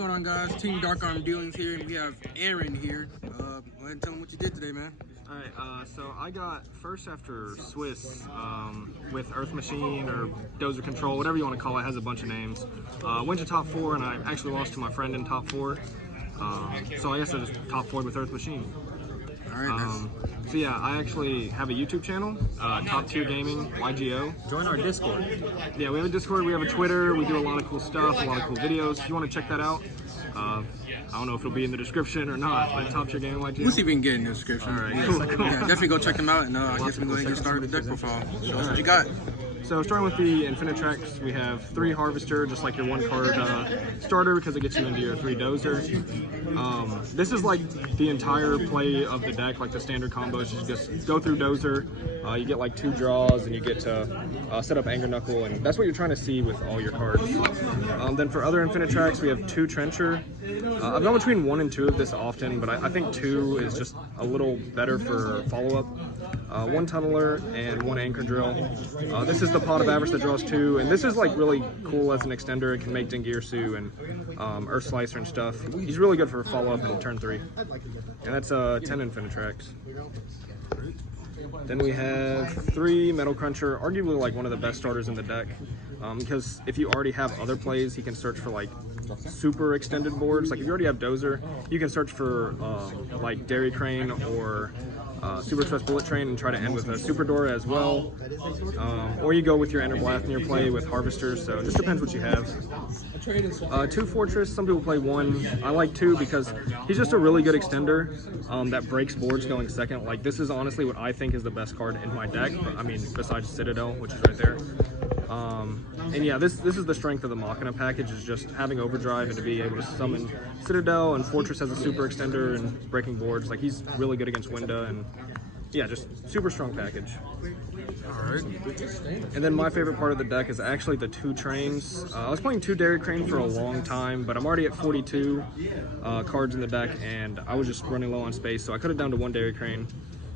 going on, guys? Team Dark Arm Dealings here, and we have Aaron here. Go ahead and tell him what you did today, man. Alright, so I got first after Swiss with Earth Machine or Dozer Control, whatever you want to call it, has a bunch of names. Went to top 4 and I actually lost to my friend in top 4. So I guess I just top 4 with Earth Machine. Alright, so yeah, I actually have a YouTube channel, TopTeirGamingYGO. Join our Discord. Yeah, we have a Discord, we have a Twitter, we do a lot of cool stuff, a lot of cool videos. If you want to check that out, I don't know if it'll be in the description or not, but TopTeirGamingYGO. We'll see if we can get in the description. Alright, yeah, cool. Yeah, definitely go check them out, and I guess we're going to get started with the deck profile. Show us what you got. So starting with the Infinite Tracks, we have 3 Harvester, just like your 1 card starter, because it gets you into your 3 Dozer. This is like the entire play of the deck, like the standard combos. You just go through Dozer, you get like 2 draws, and you get to set up Anger Knuckle, and that's what you're trying to see with all your cards. Then for other Infinite Tracks, we have 2 Trencher. I've gone between 1 and 2 of this often, but I think 2 is just a little better for follow-up. 1 Tunneler and 1 Anchor Drill. This is the pot of average that draws 2, and this is like really cool as an extender. It can make Dingirsu and Earth Slicer and stuff. He's really good for follow-up in turn 3. And that's 10 Infinite Tracks. Then we have 3 Metal Cruncher, arguably like one of the best starters in the deck. Because if you already have other plays, he can search for like super extended boards. Like if you already have Dozer, you can search for like Dairy Crane or Super Express Bullet Train and try to end with a Super Dora as well. Or you go with your Ender Blast in your play with Harvesters, so it just depends what you have. 2 Fortress, some people play 1. I like 2 because he's just a really good extender that breaks boards going second. Like this is honestly what I think is the best card in my deck, I mean besides Citadel, which is right there. And yeah, this is the strength of the Machina package, is just having Overdrive and to be able to summon Citadel, and Fortress has a super extender and breaking boards. Like he's really good against Winda, and yeah, just super strong package. Alright. And then my favorite part of the deck is actually the 2 trains. I was playing 2 Dairy Crane for a long time, but I'm already at 42 cards in the deck, and I was just running low on space, so I cut it down to 1 Dairy Crane.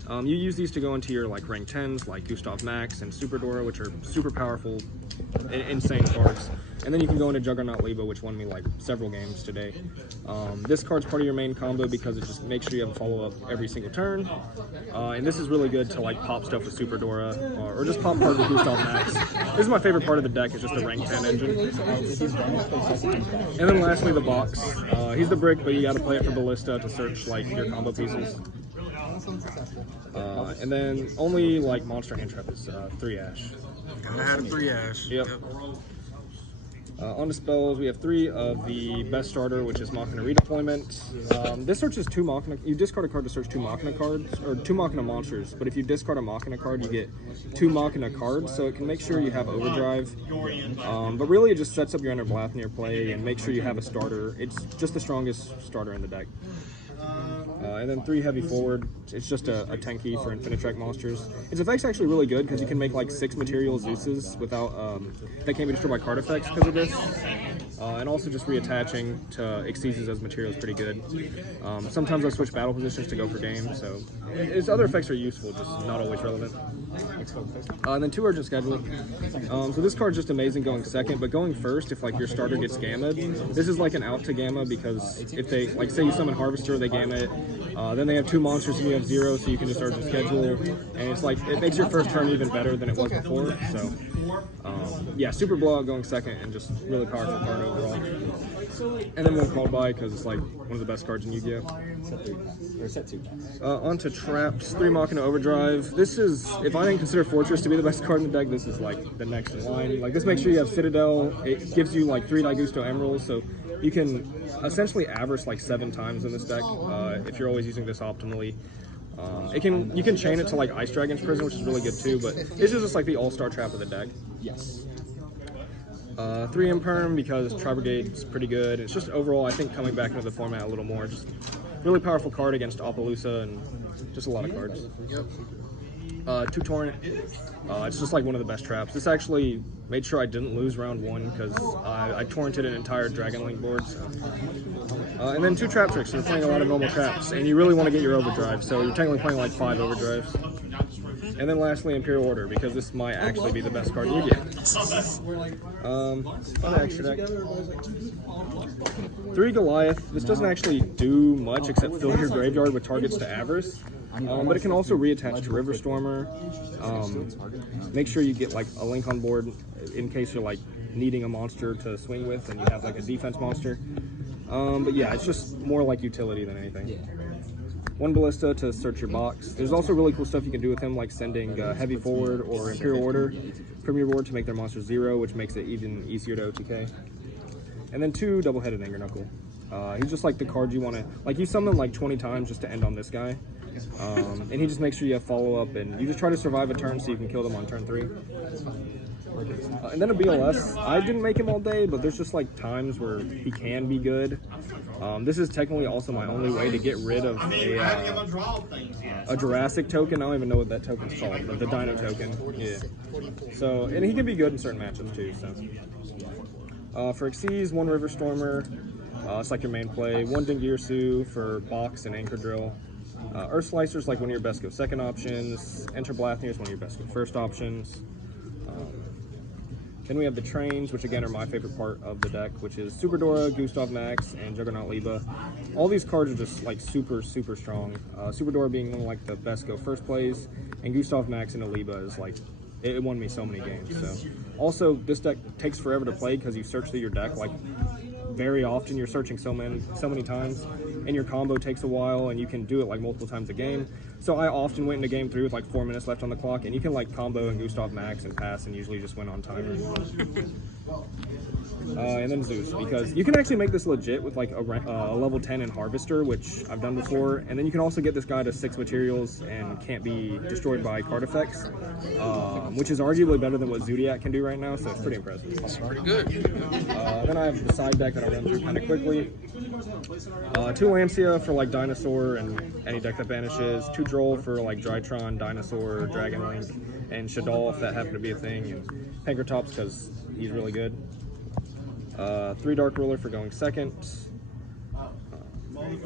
You use these to go into your like rank 10s like Gustav Max and Super Dora, which are super powerful, insane cards. And then you can go into Juggernaut Lebo, which won me like several games today. This card's part of your main combo because it just makes sure you have a follow-up every single turn. And this is really good to like pop stuff with Super Dora or just pop cards with Gustav Max. This is my favorite part of the deck, is just the rank 10 engine. And then lastly, the box. He's the brick, but you gotta play it for Ballista to search like your combo pieces. And then only like monster hand trap is 3 Ash. Gotta have a 3 Ash. Yep. On the spells, we have 3 of the best starter, which is Machina Redeployment. This searches 2 Machina. You discard a card to search 2 Machina cards, or 2 Machina monsters. But if you discard a Machina card, you get 2 Machina cards, so it can make sure you have Overdrive. But really, it just sets up your Ender Blast in your play and make sure you have a starter. It's just the strongest starter in the deck. And then 3 Heavy Forward. It's just a tanky for Infinite Track monsters. Its effect's actually really good because you can make like 6 material Zeuses without that can't be destroyed by card effects because of this. And also just reattaching to Xyzes as material is pretty good. Sometimes I switch battle positions to go for game, so its other effects are useful, just not always relevant. And then 2 Urgent Schedule. So this card's just amazing going second, but going first, if like your starter gets gammaed, this is like an out to gamma, because if they, like say you summon Harvester, they gamma it, then they have 2 monsters and you have 0, so you can just Urgent Schedule, and it's like, it makes your first turn even better than it was before, so yeah, super blowout going second, and just really powerful card overall. And then 1 Called By, because it's like one of the best cards in Yu-Gi-Oh! Set 2. Onto traps, 3 Machina Overdrive. This is, if I didn't consider Fortress to be the best card in the deck, this is like the next in line. Like this makes sure you have Citadel. It gives you like 3 Daigusto Emeralds, so you can essentially average like 7 times in this deck if you're always using this optimally. You can chain it to like Ice Dragon's Prison, which is really good too, but this is just like the all-star trap of the deck. Yes. 3 Imperm because Tri-Brigade's pretty good. It's just overall, I think, coming back into the format a little more. Just really powerful card against Appaloosa and just a lot of cards. Yep. 2 Torrent. It's just like one of the best traps. This actually made sure I didn't lose round 1 because I torrented an entire Dragon Link board. So. And then 2 Trap Tricks. You're playing a lot of normal traps, and you really want to get your Overdrive, so you're technically playing like 5 Overdrives. And then lastly, Imperial Order, because this might actually be the best card you get. Extra deck. 3 Goliath. This doesn't actually do much except fill your graveyard with targets to Avarice. But it can also reattach to River Stormer. Make sure you get like a link on board in case you're like needing a monster to swing with and you have like a defense monster. But yeah, it's just more like utility than anything. 1 Ballista to search your box. There's also really cool stuff you can do with him, like sending Heavy Forward or Imperial Order from your board to make their monster 0, which makes it even easier to OTK. And then 2 Double-Headed Anger Knuckle. He's just like the card you want to, like you summon like 20 times just to end on this guy. And he just makes sure you have follow-up, and you just try to survive a turn so you can kill them on turn 3. And then a BLS. I didn't make him all day, but there's just like times where he can be good. This is technically also my only way to get rid of a Jurassic token. I don't even know what that token's called, but the Dino token. Yeah. So, and he can be good in certain matchups too. So, for Xyz, 1 River Stormer. It's like your main play. 1 Dingirsu for box and anchor drill. Earth Slicer's like one of your best go second options. Enter Blathnir is one of your best go first options. Then we have the trains, which again are my favorite part of the deck, which is Super Dora, Gustav Max, and Juggernaut Liba. All these cards are just like super strong. Super Dora being one of like the best go first plays, and Gustav Max into Liba is like, it won me so many games. So also this deck takes forever to play because you search through your deck like very often. You're searching so many times, and your combo takes a while, and you can do it like multiple times a game. So I often went into game 3 with like 4 minutes left on the clock, and you can like combo and Gustav Max and pass and usually just win on timer. And then Zeus, because you can actually make this legit with like a level 10 in Harvester, which I've done before, and then you can also get this guy to 6 materials and can't be destroyed by card effects, which is arguably better than what Zodiac can do right now, so it's pretty impressive. That's pretty good. Then I have the side deck that I'll run through kind of quickly. 2 Lancia for like Dinosaur and any deck that banishes, 2 Droll for like Drytron, Dinosaur, Dragon Link, and Shaddoll if that happened to be a thing, and Pankratops because he's really good. 3 Dark Ruler for going second.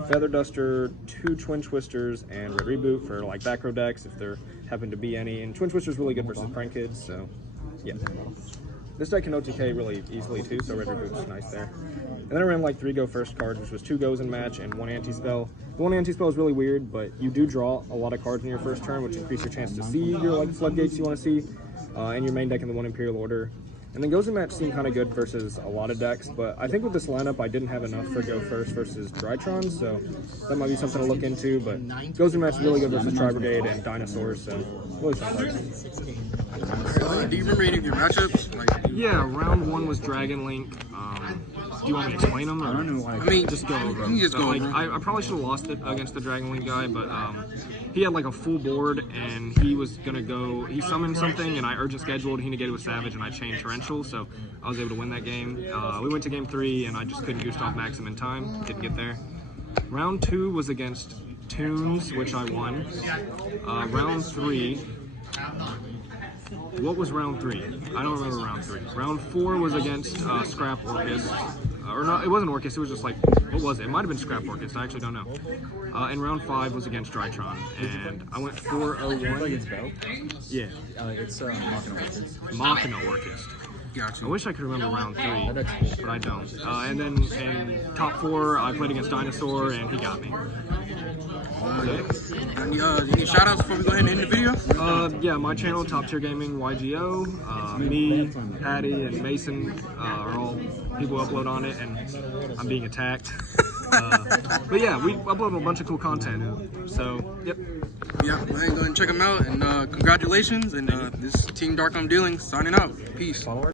Feather Duster, 2 Twin Twisters, and Red Reboot for like back row decks if there happen to be any. And Twin Twister's really good versus Prank Kids, so yeah. This deck can OTK really easily too, so Red Reboot's nice there. And then I ran like 3 go first cards, which was 2 goes in match and 1 anti-spell. The 1 anti-spell is really weird, but you do draw a lot of cards in your first turn, which increase your chance to see your like floodgates you want to see, and your main deck in the 1 Imperial Order. And then goes in match seemed kind of good versus a lot of decks, but I think with this lineup I didn't have enough for go first versus Drytron, so that might be something to look into. But goes in match is really good versus Tri-Brigade and Dinosaurs, so really fun cards. Do you remember any of your matchups? Like, yeah, round 1 was Dragon Link. Do you want me to explain them? Or? I don't know. I mean, just go over them. You just go over them. I probably should have lost it against the Dragon Link guy, but he had like a full board, and he was gonna go. He summoned something, and I urgent scheduled. He negated with Savage, and I chained Torrential, so I was able to win that game. We went to game 3, and I just couldn't Gustav Max him in time. Didn't get there. Round 2 was against Toons, which I won. Round 3. What was round 3? I don't remember round 3. Round 4 was against Scrap Orcus. Or no, it wasn't Orcus, it was just like, what was it? It might have been Scrap Orcus, I actually don't know. And round 5 was against Drytron, and I went 4-0-1. Like it's Bell? Yeah. It's Machina Orcus. Machina Orcus. Gotcha. I wish I could remember round 3, but I don't. And then in top 4, I played against Dinosaur, and he got me. Any shout outs before we go ahead and end the video? Yeah, my channel, TopTeirGamingYGO. Me, Patty, and Mason are all people who upload on it, and I'm being attacked. But yeah, we upload a bunch of cool content. So, yep. Yeah, go ahead and check them out, and congratulations. And this Team Dark I'm Dealing signing out. Peace.